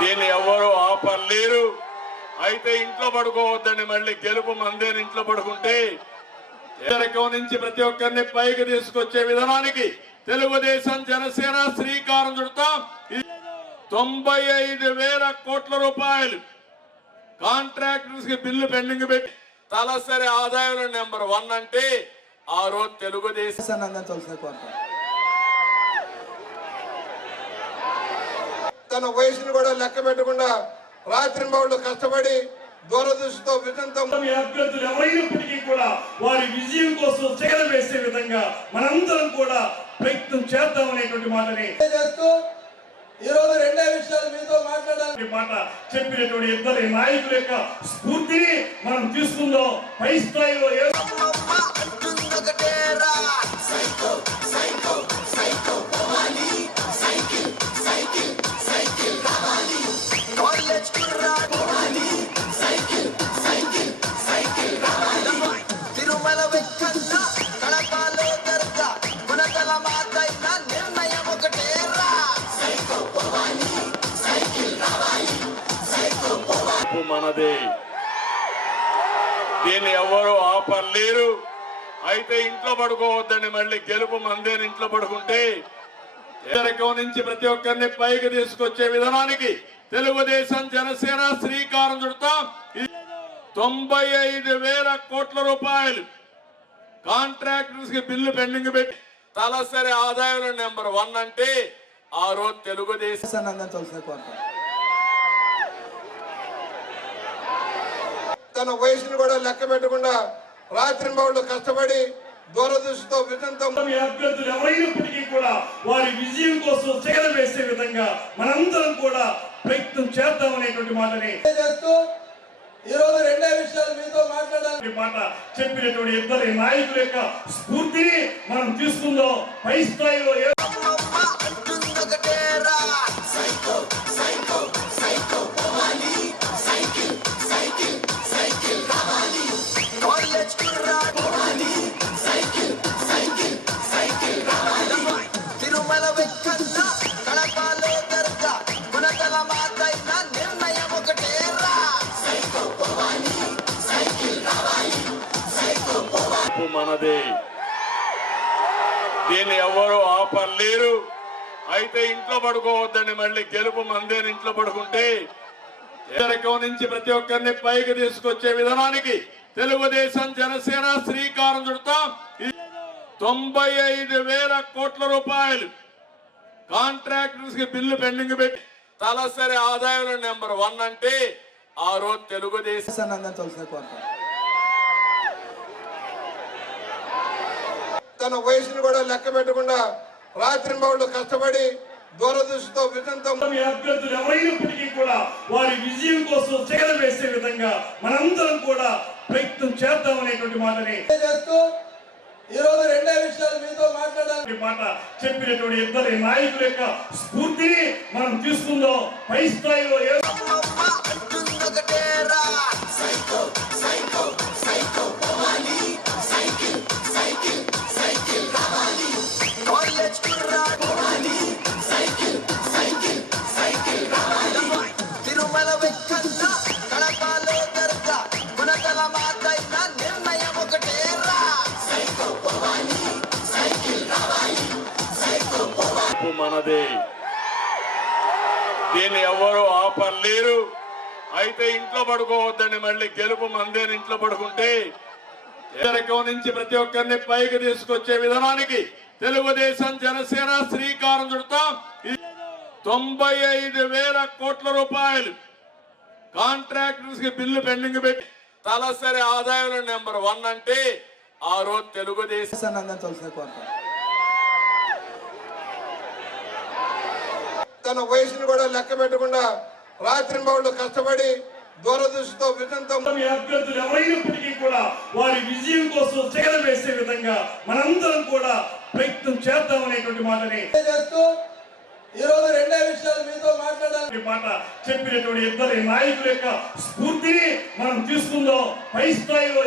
దీన్ని ఎవరు ఆపర్లేరు అయితే ఇంట్లో పడుకోవద్దని మళ్ళీ గెలుపు మందేని ఇంట్లో పడుకుంటే ఇద్దరికో నుంచి ప్రతి ఒక్కరిని పైకి తీసుకొచ్చే విధానానికి తెలుగుదేశం జనసేన శ్రీకారం చుడతాం తొంభై ఐదు వేల కోట్ల రూపాయలు కాంట్రాక్టర్స్ కి బిల్లు పెండింగ్ పెట్టి తలసరి ఆదాయం నెంబర్ వన్ అంటే ఆ రోజు తెలుగుదేశం తన వయసును కూడా లెక్క పెట్టకుండా రాత్రి కష్టపడి దూరదృష్టితో విజయంతో అభ్యర్థులు ఎవరైనప్పటికీ కూడా వారి విజయం కోసం చేర వేసే విధంగా మనందరం కూడా ప్రయత్నం చేద్దాం అనేటువంటి మాటని చేస్తూ ఈ రోజు రెండే విషయాలు మీతో మాట్లాడాలి మాట చెప్పినటువంటి ఇద్దరి నాయకుల యొక్క స్ఫూర్తిని మనం తీసుకుందాం పై స్థాయిలో సైకిల్ సైకిల్ సైకిల్ కాలేజ్ కుర్రా మనది దీన్ని ఎవరు ఆపర్లేరు అయితే ఇంట్లో పడుకోవద్దండి మళ్ళీ గెలుపు మందే ఇంట్లో పడుకుంటే ఎదరికం నుంచి ప్రతి ఒక్కరిని పైకి తీసుకొచ్చే విధానానికి తెలుగుదేశం జనసేన శ్రీకారం చుడతాం తొంభై ఐదు వేల కోట్ల రూపాయలు కాంట్రాక్టర్స్ కి బిల్లు పెండింగ్ పెట్టి తలసరి ఆదాయం నెంబర్ వన్ అంటే ఆ రోజు తెలుగుదేశం తన వయసును కూడా లెక్క పెట్టకుండా రాత్రి రాత్రింబవుళ్ళు కష్టపడి దూరదృష్టితో అభ్యర్థులు ఎవరైనప్పటికీ కూడా వారి విజయం కోసం చేర వేసే విధంగా మనందరం కూడా ప్రయత్నం చేద్దాం అనేటువంటి మాటని ఈ రోజు రెండే విషయాలు మీతో మాట్లాడాలి మాట చెప్పినటువంటి ఇద్దరి నాయకుల యొక్క స్ఫూర్తిని మనం తీసుకుందాం పై స్థాయిలో ఉన్నది దీన్ని ఎవరు లేరు అయితే ఇంట్లో పడుకోవద్దండి మళ్ళీ గెలుపు మందే ఇంట్లో పడుకుంటే ఇద్దరికం నుంచి ప్రతి ఒక్కరిని పైకి తీసుకొచ్చే విధానానికి తెలుగుదేశం జనసేన శ్రీకారం చుడతాం తొంభై ఐదు వేల కోట్ల రూపాయలు కాంట్రాక్టర్స్ కి బిల్లు పెండింగ్ పెట్టి తలసరి ఆదాయాలు నెంబర్ వన్ అంటే ఆ రోజు తెలుగుదేశం తన వయసును కూడా లెక్క పెట్టకుండా రాత్రి బావులు కష్టపడి దూరదృష్టితో విజయంతో అభ్యర్థులు ఎవరైనప్పటికీ కూడా వారి విజయం కోసం చేర వేసే విధంగా మనందరం కూడా ప్రయత్నం చేద్దాం అనేటువంటి మాటని చేస్తూ ఈ రోజు రెండే విషయాలు మీతో మాట్లాడాలి మాట చెప్పినటువంటి ఇద్దరి నాయకుల యొక్క స్ఫూర్తిని మనం తీసుకుందాం పై స్థాయిలో మనదే దీన్ని ఎవరు లేరు అయితే ఇంట్లో పడుకోవద్దండి మళ్ళీ గెలుపు మందేని ఇంట్లో పడుకుంటే ఎవరికో నుంచి ప్రతి ఒక్కరిని పైకి తీసుకొచ్చే విధానానికి తెలుగుదేశం జనసేన శ్రీకారం చుడతాం తొంభై ఐదు వేల కోట్ల రూపాయలు కాంట్రాక్టర్స్ కి బిల్లు పెండింగ్ పెట్టి తలసరి ఆదాయం నెంబర్ వన్ అంటే ఆ రోజు తెలుగుదేశం తన వయసును కూడా లెక్క పెట్టకుండా రాత్రి రాత్రింబౌళ్ళు కష్టపడి దూరదృష్టితో విజయంతో అభ్యర్థులు ఎవరైనప్పటికీ కూడా వారి విజయం కోసం జగన్ వేసే విధంగా మనందరం కూడా ప్రయత్నం చేద్దాం అనేటువంటి మాటని చేస్తూ ఈ రోజు రెండే విషయాలు మీతో మాట్లాడాలి మాట చెప్పినటువంటి ఇద్దరి నాయకుల యొక్క స్ఫూర్తిని మనం తీసుకుందాం పై స్థాయిలో